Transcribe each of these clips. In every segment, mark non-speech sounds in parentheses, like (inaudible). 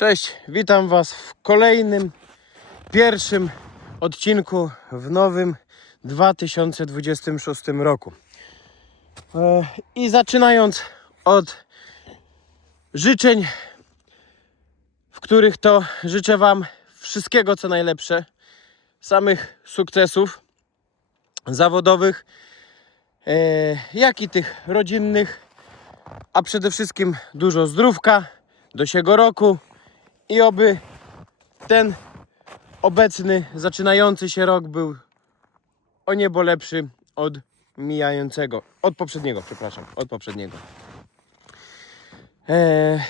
Cześć, witam Was w kolejnym, pierwszym odcinku w nowym 2026 roku. E, I zaczynając od życzeń, w których to życzę Wam wszystkiego co najlepsze, samych sukcesów zawodowych, e, jak i tych rodzinnych, a przede wszystkim dużo zdrówka do siego roku i oby ten obecny, zaczynający się rok był o niebo lepszy od mijającego, od poprzedniego, przepraszam, od poprzedniego. Eee,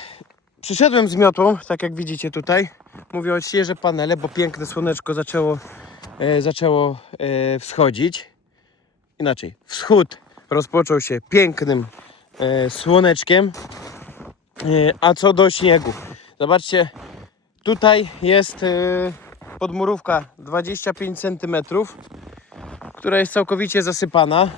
przyszedłem z miotłą, tak jak widzicie tutaj. Mówię o świeże panele, bo piękne słoneczko zaczęło, e, zaczęło e, wschodzić. Inaczej, wschód rozpoczął się pięknym e, słoneczkiem. E, A co do śniegu, zobaczcie, tutaj jest e, podmurówka 25 cm, która jest całkowicie zasypana.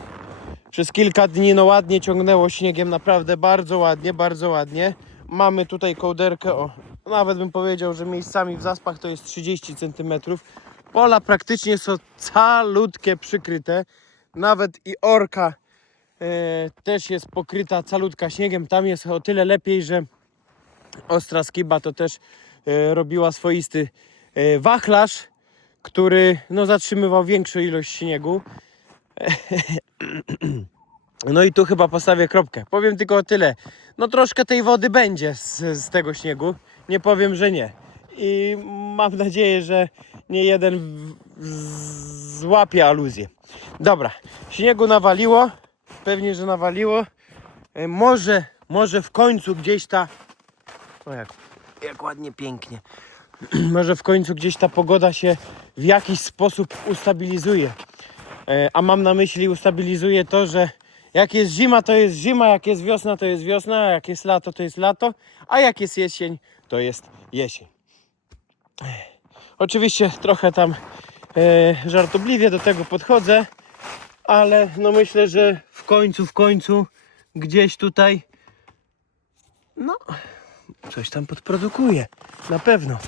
Przez kilka dni no ładnie ciągnęło śniegiem, naprawdę bardzo ładnie, bardzo ładnie. Mamy tutaj kołderkę, o, nawet bym powiedział, że miejscami w zaspach to jest 30 cm. Pola praktycznie są calutkie przykryte. Nawet i orka e, też jest pokryta calutka śniegiem. Tam jest o tyle lepiej, że ostra skiba to też robiła swoisty e, wachlarz, który no, zatrzymywał większą ilość śniegu. No i tu chyba postawię kropkę. Powiem tylko tyle. No troszkę tej wody będzie z, z tego śniegu. Nie powiem, że nie. I mam nadzieję, że nie jeden złapie aluzję. Dobra, śniegu nawaliło. Pewnie, że nawaliło. E, Może, może w końcu gdzieś ta. O jak, jak ładnie, pięknie. (clears throat) Może w końcu gdzieś ta pogoda się w jakiś sposób ustabilizuje. E, A mam na myśli ustabilizuje to, że jak jest zima, to jest zima, jak jest wiosna, to jest wiosna, a jak jest lato, to jest lato, a jak jest jesień, to jest jesień. Oczywiście trochę tam e, żartobliwie do tego podchodzę, ale no myślę, że w końcu, w końcu gdzieś tutaj no coś tam podprodukuje, na pewno. E,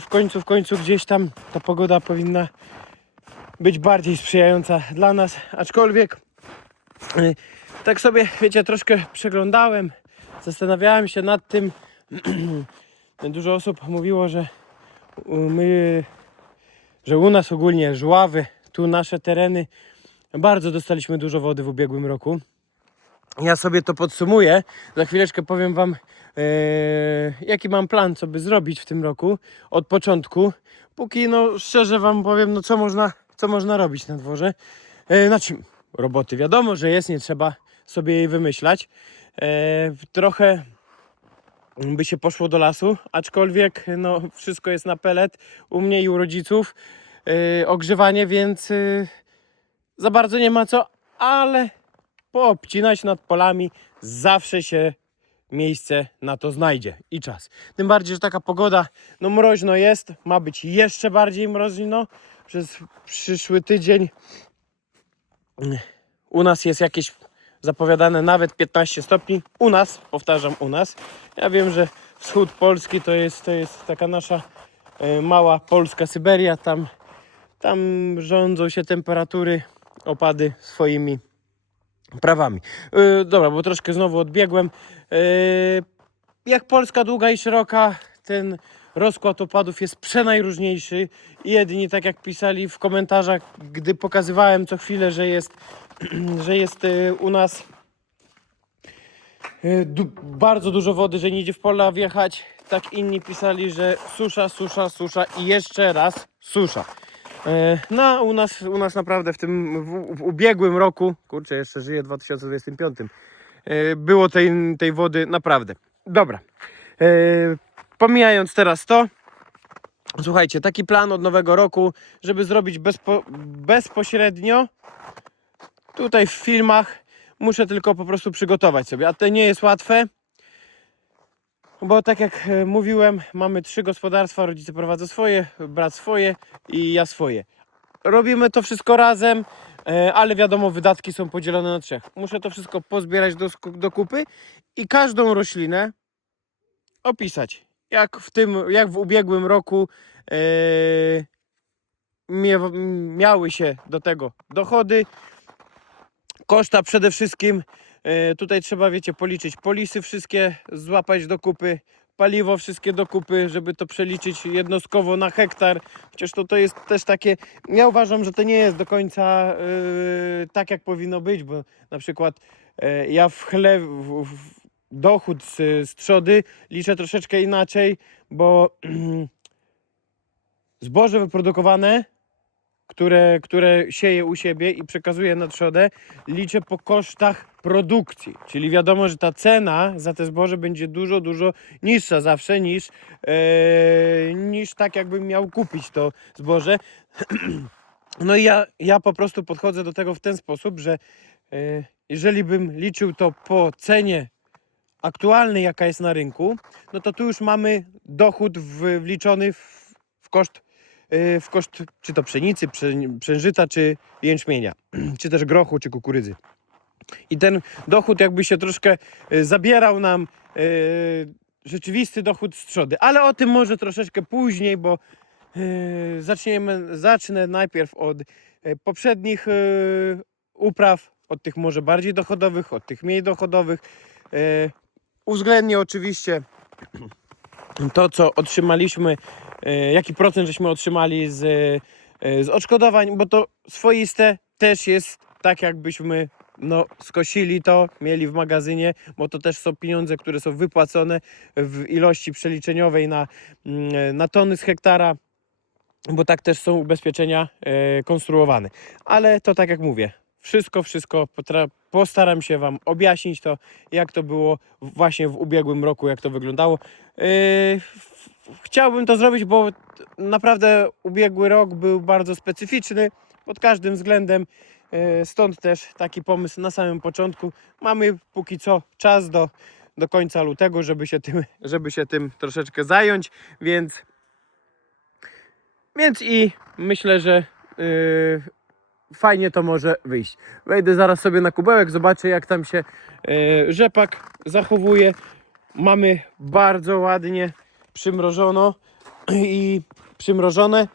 w końcu, w końcu gdzieś tam ta pogoda powinna być bardziej sprzyjająca dla nas, aczkolwiek e, tak sobie, wiecie, troszkę przeglądałem, zastanawiałem się nad tym, (clears throat) dużo osób mówiło, że my, że u nas ogólnie żławy, tu nasze tereny, bardzo dostaliśmy dużo wody w ubiegłym roku. Ja sobie to podsumuję. Za chwileczkę powiem Wam, e, jaki mam plan, co by zrobić w tym roku od początku. Póki, no szczerze Wam powiem, no co można, co można robić na dworze. E, znaczy, roboty wiadomo, że jest, nie trzeba sobie jej wymyślać. E, trochę by się poszło do lasu, aczkolwiek no, wszystko jest na pelet u mnie i u rodziców. Ogrzewanie, więc za bardzo nie ma co, ale poobcinać nad polami zawsze się miejsce na to znajdzie i czas. Tym bardziej, że taka pogoda, no mroźno jest, ma być jeszcze bardziej mroźno. Przez przyszły tydzień mm, u nas jest jakieś zapowiadane nawet 15 stopni. U nas, powtarzam, u nas. Ja wiem, że wschód Polski to jest, to jest taka nasza e, mała polska Syberia. Tam, tam rządzą się temperatury, opady swoimi prawami. Yy, dobra, bo troszkę znowu odbiegłem. Yy, jak Polska długa i szeroka, ten rozkład opadów jest przenajróżniejszy. Jedni, tak jak pisali w komentarzach, gdy pokazywałem co chwilę, że jest, (clears throat) że jest yy, u nas yy, du- bardzo dużo wody, że nie idzie w pola wjechać, tak inni pisali, że susza, susza, susza i jeszcze raz susza. E, No, u nas, u nas naprawdę w tym w, w ubiegłym roku, kurczę, jeszcze żyję w 2025, e, było tej, tej wody naprawdę. Dobra. E, Pomijając teraz to, słuchajcie, taki plan od nowego roku, żeby zrobić bezpo, bezpośrednio tutaj w filmach, muszę tylko po prostu przygotować sobie, a to nie jest łatwe. Bo tak jak e, mówiłem, mamy trzy gospodarstwa, rodzice prowadzą swoje, brat swoje i ja swoje. Robimy to wszystko razem, e, ale wiadomo, wydatki są podzielone na trzech. Muszę to wszystko pozbierać do, do kupy i każdą roślinę opisać jak w tym, jak w ubiegłym roku e, miały się do tego dochody. Koszta przede wszystkim, tutaj trzeba, wiecie, policzyć polisy wszystkie, złapać do kupy, paliwo wszystkie do kupy, żeby to przeliczyć jednostkowo na hektar. Chociaż to, to jest też takie, ja uważam, że to nie jest do końca e, tak, jak powinno być, bo na przykład e, ja w chleb, w, w dochód z, z trzody liczę troszeczkę inaczej, bo (clears throat) zboże wyprodukowane, które, które sieję u siebie i przekazuję na trzodę, liczę po kosztach produkcji. Czyli wiadomo, że ta cena za te zboże będzie dużo, dużo niższa zawsze niż, e, niż tak, jakbym miał kupić to zboże. (clears throat) No i ja, ja po prostu podchodzę do tego w ten sposób, że e, jeżeli bym liczył to po cenie aktualnej, jaka jest na rynku, no to tu już mamy dochód w, wliczony w, w koszt y, w koszt czy to pszenicy, psze- przężyta, czy jęczmienia, (clears throat) czy też grochu, czy kukurydzy. I ten dochód jakby się troszkę y, zabierał nam y, rzeczywisty dochód z trzody. Ale o tym może troszeczkę później, bo y, zaczniemy, zacznę najpierw od poprzednich upraw, od tych może bardziej dochodowych, od tych mniej dochodowych. Uwzględnię oczywiście (clears throat) to, co otrzymaliśmy, e, jaki procent żeśmy otrzymali z, e, z odszkodowań, bo to swoiste też jest tak, jakbyśmy no, skosili to, mieli w magazynie, bo to też są pieniądze, które są wypłacone w ilości przeliczeniowej na, mm, na tony z hektara, bo tak też są ubezpieczenia e, konstruowane. Ale to tak jak mówię, wszystko, wszystko postaram się Wam objaśnić to, jak to było właśnie w ubiegłym roku, jak to wyglądało. F- chciałbym to zrobić, bo naprawdę ubiegły rok był bardzo specyficzny pod każdym względem. Yy, Stąd też taki pomysł na samym początku. Mamy póki co czas do, do końca lutego, żeby się, tym, (laughs) żeby się tym troszeczkę zająć, więc, więc i myślę, że yy, fajnie to może wyjść. Wejdę zaraz sobie na kubełek, zobaczę jak tam się e, rzepak zachowuje. Mamy bardzo ładnie przymrożono (clears throat) i przymrożone.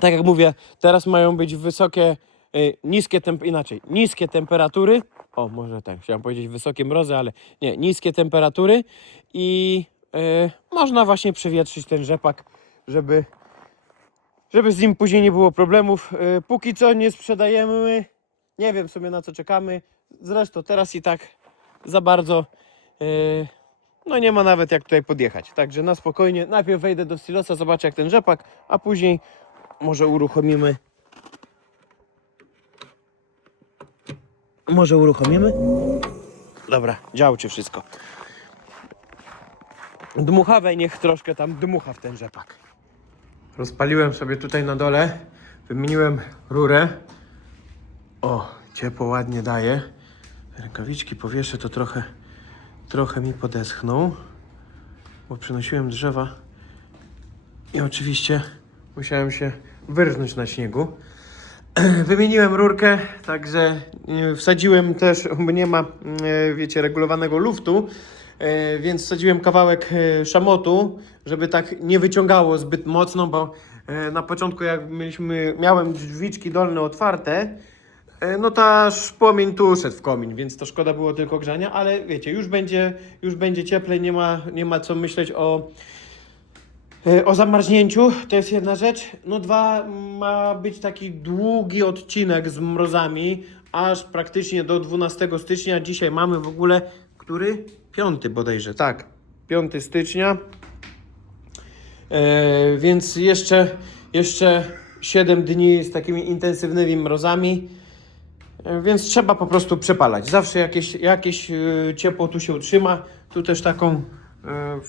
Tak jak mówię, teraz mają być wysokie, e, niskie temp inaczej, niskie temperatury. O, może tak, chciałem powiedzieć wysokie mrozy, ale nie, niskie temperatury i e, można właśnie przewietrzyć ten rzepak, żeby żeby z nim później nie było problemów. E, Póki co nie sprzedajemy. Nie wiem sobie na co czekamy. Zresztą teraz i tak za bardzo no nie ma nawet jak tutaj podjechać. Także na spokojnie. Najpierw wejdę do silosa, zobaczę jak ten rzepak, a później może uruchomimy. Może uruchomimy? Dobra, działcie wszystko. Dmuchawej niech troszkę tam dmucha w ten rzepak. Rozpaliłem sobie tutaj na dole, wymieniłem rurę. O, ciepło ładnie daje. Rękawiczki powieszę, to trochę, trochę mi podeschną, bo przynosiłem drzewa i oczywiście musiałem się wyrżnąć na śniegu. (clears throat) Wymieniłem rurkę, także e, wsadziłem też, bo nie ma, e, wiecie, regulowanego luftu, e, więc wsadziłem kawałek szamotu, żeby tak nie wyciągało zbyt mocno, bo na początku jak mieliśmy, miałem drzwiczki dolne otwarte, no to aż płomień tu szedł w komin, więc to szkoda było tylko grzania, ale wiecie, już będzie, już będzie cieplej, nie ma, nie ma co myśleć o, O zamarznięciu to jest jedna rzecz. No dwa, ma być taki długi odcinek z mrozami, aż praktycznie do 12 stycznia. Dzisiaj mamy w ogóle, który? Piąty bodajże, tak. 5 stycznia. E, więc jeszcze, jeszcze 7 dni z takimi intensywnymi mrozami. E, Więc trzeba po prostu przepalać. Zawsze jakieś, jakieś e, ciepło tu się utrzyma. Tu też taką, e,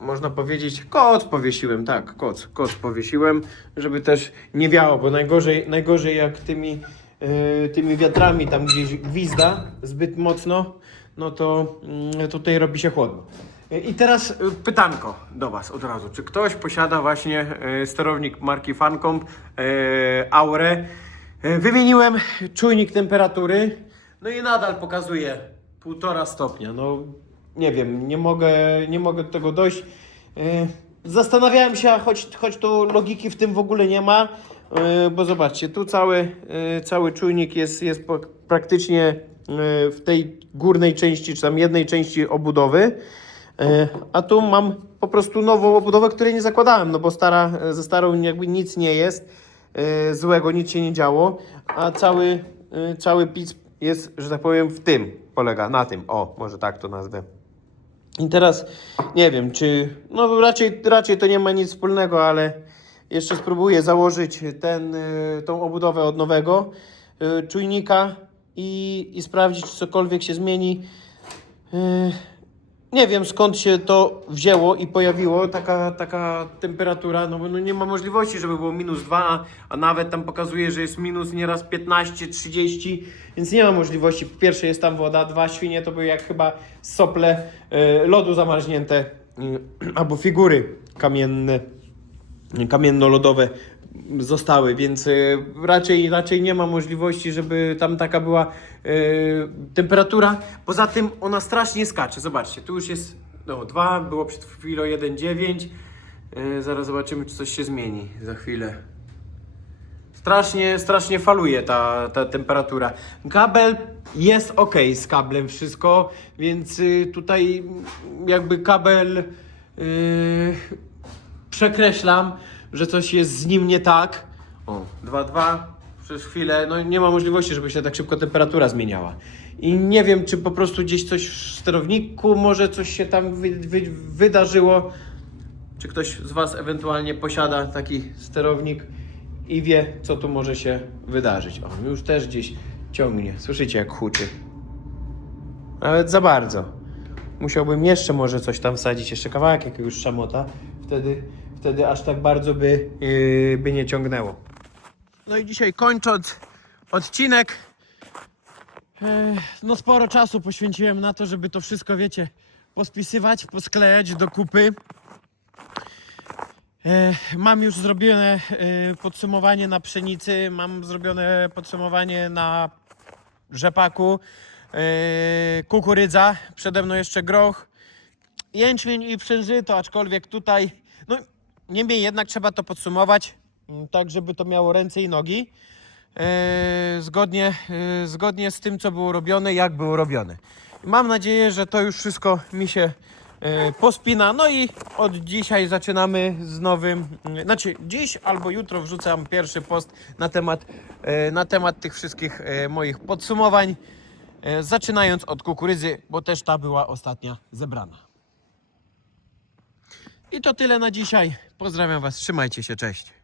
można powiedzieć, koc powiesiłem, tak, koc, koc powiesiłem, żeby też nie wiało, bo najgorzej, najgorzej jak tymi, e, tymi wiatrami tam gdzieś gwizda zbyt mocno, no to mm, tutaj robi się chłodno. E, I teraz e, pytanko do Was od razu. Czy ktoś posiada właśnie sterownik marki Fancomp Aure? Wymieniłem czujnik temperatury, no i nadal pokazuje 1,5 stopnia. No nie wiem, nie mogę, nie mogę do tego dojść. Zastanawiałem się, choć, choć tu logiki w tym w ogóle nie ma, yy, bo zobaczcie, tu cały, yy, cały czujnik jest, jest praktycznie w tej górnej części, czy tam jednej części obudowy, a tu mam po prostu nową obudowę, której nie zakładałem, no bo stara, ze starą jakby nic nie jest złego, nic się nie działo, a cały, cały pic jest, że tak powiem, w tym polega, na tym, o, może tak to nazwę. I teraz nie wiem, czy. No raczej, raczej to nie ma nic wspólnego, ale jeszcze spróbuję założyć ten, y, tą obudowę od nowego y, czujnika i, i sprawdzić, czy cokolwiek się zmieni. Y, Nie wiem skąd się to wzięło i pojawiło, taka, taka temperatura, no no nie ma możliwości, żeby było minus 2, a nawet tam pokazuje, że jest minus nieraz 15, 30, więc nie ma możliwości. Po pierwsze jest tam woda, dwa świnie to były jak chyba sople e, lodu zamarznięte, y, (clears throat) albo figury kamienne, kamienno-lodowe zostały, więc y, raczej, raczej nie ma możliwości, żeby tam taka była y, temperatura. Poza tym ona strasznie skacze. Zobaczcie, tu już jest no, 2, było przed chwilą 1,9. Y, zaraz zobaczymy, czy coś się zmieni za chwilę. Strasznie, strasznie faluje ta, ta temperatura. Kabel jest ok z kablem wszystko, więc y, tutaj jakby kabel y, przekreślam, że coś jest z nim nie tak. O, 2,2 przez chwilę, no nie ma możliwości, żeby się tak szybko temperatura zmieniała. I nie wiem, czy po prostu gdzieś coś w sterowniku, może coś się tam wy, wy, wydarzyło. Czy ktoś z Was ewentualnie posiada taki sterownik i wie, co tu może się wydarzyć? O, już też gdzieś ciągnie. Słyszycie, jak huczy. Nawet za bardzo. Musiałbym jeszcze może coś tam wsadzić, jeszcze kawałek jakiegoś szamota. Wtedy, wtedy aż tak bardzo by, yy, by nie ciągnęło. No i dzisiaj kończąc odcinek, e, no sporo czasu poświęciłem na to, żeby to wszystko, wiecie, pospisywać, posklejać do kupy. E, Mam już zrobione e, podsumowanie na pszenicy, mam zrobione podsumowanie na rzepaku, kukurydza, przede mną jeszcze groch, jęczmień i przężyto, aczkolwiek tutaj, niemniej jednak trzeba to podsumować, m, tak żeby to miało ręce i nogi, e, zgodnie, e, zgodnie z tym, co było robione, jak było robione. Mam nadzieję, że to już wszystko mi się e, pospina. No i od dzisiaj zaczynamy z nowym. mm, Znaczy, dziś albo jutro wrzucam pierwszy post na temat, na temat tych wszystkich moich podsumowań. Zaczynając od kukurydzy, bo też ta była ostatnia zebrana. I to tyle na dzisiaj. Pozdrawiam Was, trzymajcie się, cześć.